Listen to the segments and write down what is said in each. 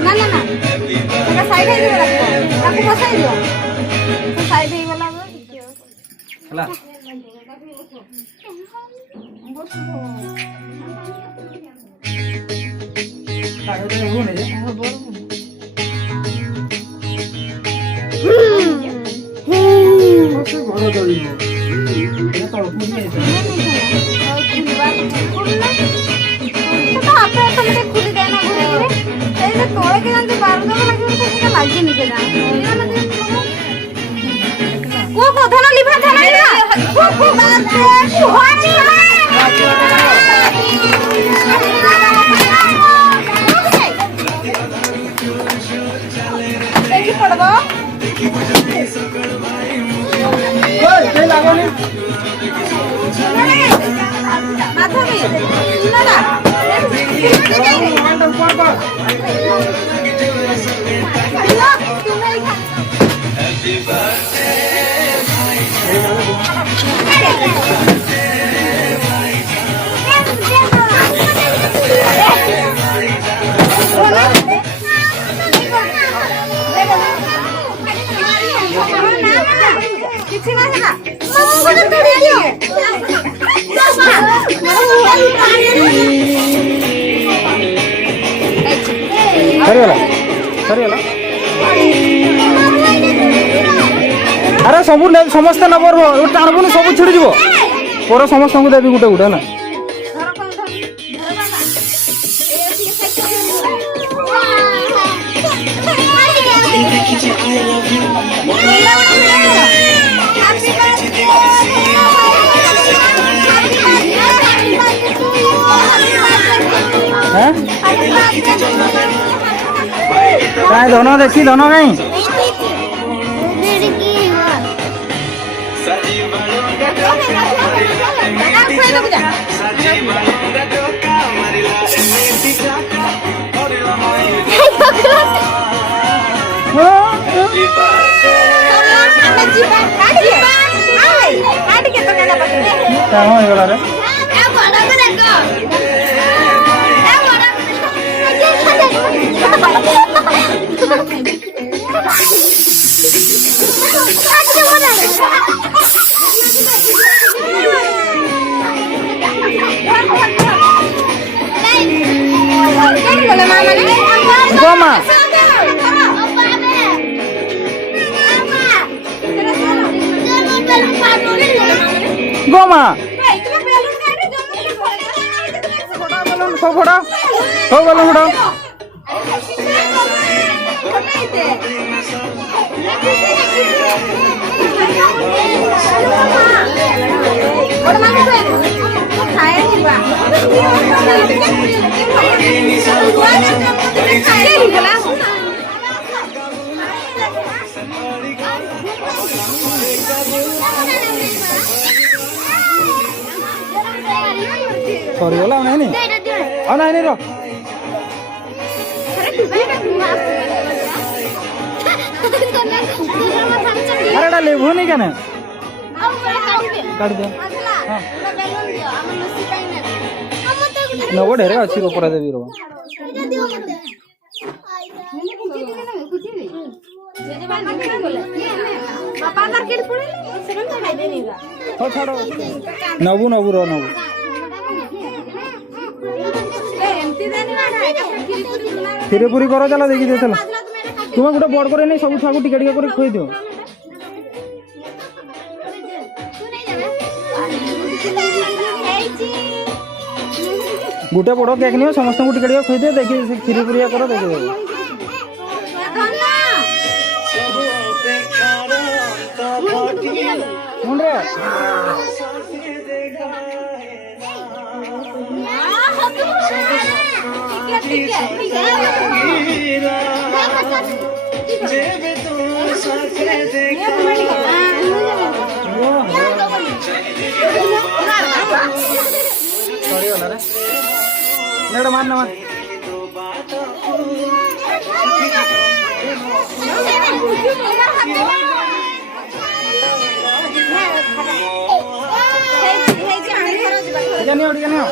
ना ना ना साइड है ताको बसाई दियो तो साइड है वाला हला अरे सब समस्त नंबर टाणबुनि सब छिड़ी जीव पर समस्त को देवी गुटे गुटे ना दोनों देखी दोनों कहीं गोमा गोमा सब फोड़ा हो गलो फोड़ा सरीगला नहीं नहीं रो अरे लेबू नहीं क्या काट दे नगो ढेर अच्छी रोपरा देवी रो छाड़ो नबू नबू रो नबू फिर पूरी करो चला देखी दे चला तुम्हें गोटे बड़ करे नहीं सब छुआ को टिके टिके कर खुई दियो गोटे बड़ केक नियो समस्त को टिके टिके खुई दे देखी खीरी पूरी करो देखी दे मुंडे सॉरी वाला रे साइड मारना मत जानियो जानियो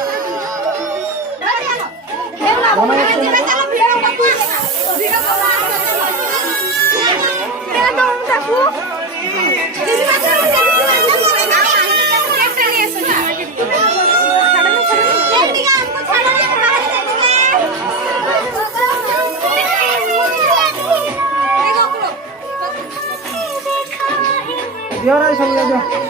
दियो रे सब दियो